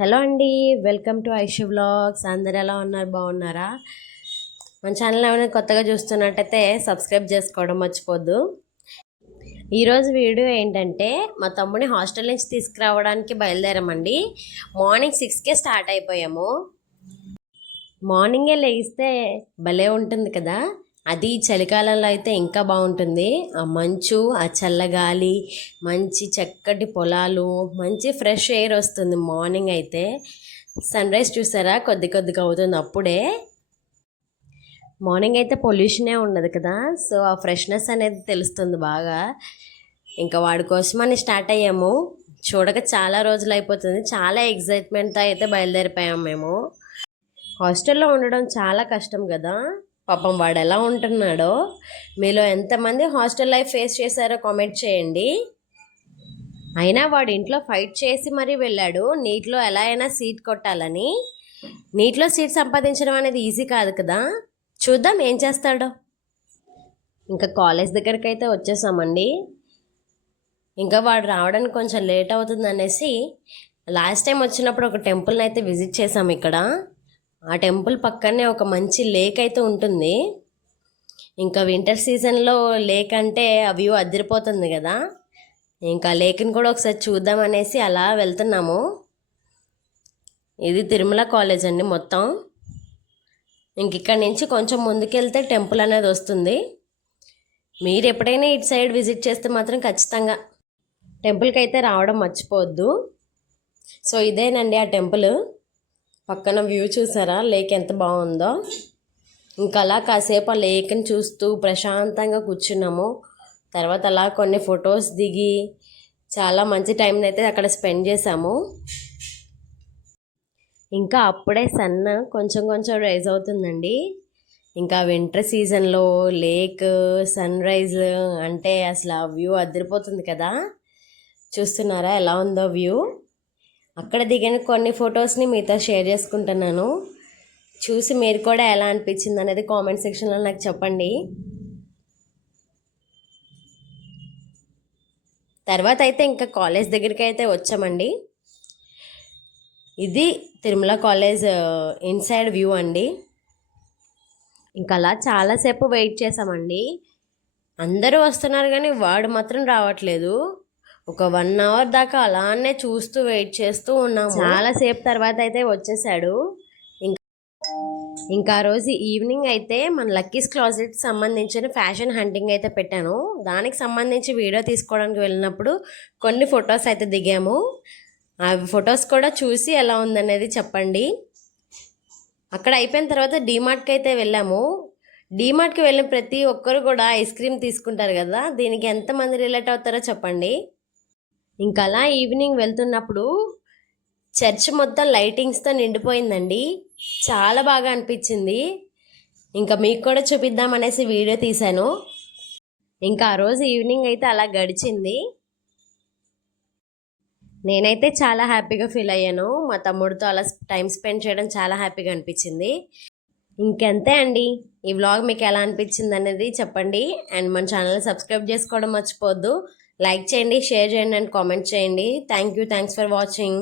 Hello అండి, welcome to Aishu vlogs. అందరు ఎలా ఉన్నారు? బాగున్నారా? మన ఛానల్ ఏమైనా కొత్తగా చూస్తున్నట్టయితే సబ్స్క్రైబ్ చేసుకోవడం మర్చిపోద్దు. ఈరోజు వీడియో ఏంటంటే మా తమ్ముని హాస్టల్ నుంచి తీసుకురావడానికి బయలుదేరామండి. మార్నింగ్ 6కే స్టార్ట్ అయిపోయాము. మార్నింగే లేస్తే భలే ఉంటుంది కదా. అది చలికాలంలో అయితే ఇంకా బాగుంటుంది. ఆ మంచు, ఆ చల్లగాలి, మంచి చక్కటి పొలాలు, మంచి ఫ్రెష్ ఎయిర్ వస్తుంది మార్నింగ్ అయితే. సన్ రైజ్ చూసారా, కొద్ది కొద్దిగా అవుతుంది అప్పుడే. మార్నింగ్ అయితే పొల్యూషనే ఉండదు కదా, సో ఆ ఫ్రెష్నెస్ అనేది తెలుస్తుంది బాగా. ఇంకా వాడి కోసమని స్టార్ట్ అయ్యాము. చూడక చాలా రోజులు అయిపోతుంది. చాలా ఎగ్జైట్మెంట్తో అయితే బయలుదేరిపోయాము మేము. హాస్టల్లో ఉండడం చాలా కష్టం కదా. పాపం వాడు ఎలా ఉంటున్నాడో. మీలో ఎంతమంది హాస్టల్ లైఫ్ ఫేస్ చేశారో కామెంట్ చేయండి. అయినా వాడు ఇంట్లో ఫైట్ చేసి మరీ వెళ్ళాడు, నీటిలో ఎలా అయినా సీట్ కొట్టాలని. నీటిలో సీట్ సంపాదించడం అనేది ఈజీ కాదు కదా. చూద్దాం ఏం చేస్తాడో. ఇంకా కాలేజ్ దగ్గరికి అయితే వచ్చేసామండి. ఇంకా వాడు రావడానికి కొంచెం లేట్ అవుతుంది అనేసి లాస్ట్ టైం వచ్చినప్పుడు ఒక టెంపుల్ని అయితే విజిట్ చేసాము ఇక్కడ. ఆ టెంపుల్ పక్కనే ఒక మంచి లేక్ అయితే ఉంటుంది. ఇంకా వింటర్ సీజన్లో లేక్ అంటే ఆ వ్యూ అదిరిపోతుంది కదా. ఇంకా లేక్ని కూడా ఒకసారి చూద్దాం అనేసి అలా వెళ్తున్నాము. ఇది తిరుమల కాలేజ్ అండి మొత్తం. ఇంక ఇక్కడి నుంచి కొంచెం ముందుకెళ్తే టెంపుల్ అనేది వస్తుంది. మీరు ఎప్పుడైనా ఇటు సైడ్ విజిట్ చేస్తే మాత్రం ఖచ్చితంగా టెంపుల్కి అయితే రావడం మర్చిపోవద్దు. సో ఇదేనండి ఆ టెంపుల్. పక్కన వ్యూ చూసారా, లేక్ ఎంత బాగుందో. ఇంకా అలా కాసేపు ఆ లేక్ని చూస్తూ ప్రశాంతంగా కూర్చున్నాము. తర్వాత అలా కొన్ని ఫొటోస్ దిగి చాలా మంచి టైంని అయితే అక్కడ స్పెండ్ చేసాము. ఇంకా అప్పుడే సన్ కొంచెం కొంచెం రైజ్ అవుతుందండి. ఇంకా వింటర్ సీజన్లో లేక్ సన్ రైజ్ అంటే అసలు ఆ వ్యూ అదిరిపోతుంది కదా. చూస్తున్నారా ఎలా ఉందో వ్యూ. అక్కడ దిగిన కొన్ని ఫొటోస్ని మీతో షేర్ చేసుకుంటున్నాను. చూసి మీరు కూడా ఎలా అనిపించింది అనేది కామెంట్ సెక్షన్లో నాకు చెప్పండి. తర్వాత అయితే ఇంకా కాలేజ్ దగ్గరికి అయితే వచ్చామండి. ఇది తిరుమల కాలేజ్ ఇన్సైడ్ వ్యూ అండి. ఇంకా అలా చాలాసేపు వెయిట్ చేసామండి. అందరూ వస్తున్నారు కానీ వాడు మాత్రం రావట్లేదు. ఒక 1 అవర్ దాకా అలానే చూస్తూ వెయిట్ చేస్తూ ఉన్నాము. చాలాసేపు తర్వాత అయితే వచ్చేసాడు. ఇంకా ఆ రోజు ఈవినింగ్ అయితే మన లక్కీస్ క్లాజెట్ సంబంధించిన ఫ్యాషన్ హంటింగ్ అయితే పెట్టాను. దానికి సంబంధించి వీడియో తీసుకోవడానికి వెళ్ళినప్పుడు కొన్ని ఫొటోస్ అయితే దిగాము. ఆ ఫొటోస్ కూడా చూసి ఎలా ఉందనేది చెప్పండి. అక్కడ అయిపోయిన తర్వాత డీమార్ట్కి అయితే వెళ్ళాము. డీమార్ట్కి వెళ్ళిన ప్రతి ఒక్కరు కూడా ఐస్ క్రీమ్ తీసుకుంటారు కదా. దీనికి ఎంతమంది రిలేట్ అవుతారో చెప్పండి. ఇంకా అలా ఈవినింగ్ వెళ్తున్నప్పుడు చర్చ్ మొత్తం లైటింగ్స్తో నిండిపోయిందండి. చాలా బాగా అనిపించింది. ఇంకా మీకు కూడా చూపిద్దామనేసి వీడియో తీశాను. ఇంకా ఆ రోజు ఈవినింగ్ అయితే అలా గడిచింది. నేనైతే చాలా హ్యాపీగా ఫీల్ అయ్యాను. మా తమ్ముడితో అలా టైం స్పెండ్ చేయడం చాలా హ్యాపీగా అనిపించింది. ఇంకంతే అండి. ఈ వ్లాగ్ మీకు ఎలా అనిపించింది అనేది చెప్పండి. అండ్ మన ఛానల్ని సబ్స్క్రైబ్ చేసుకోవడం మర్చిపోవద్దు. లైక్ చేయండి, షేర్ చేయండి అండ్ కామెంట్ చేయండి. Thanks for watching.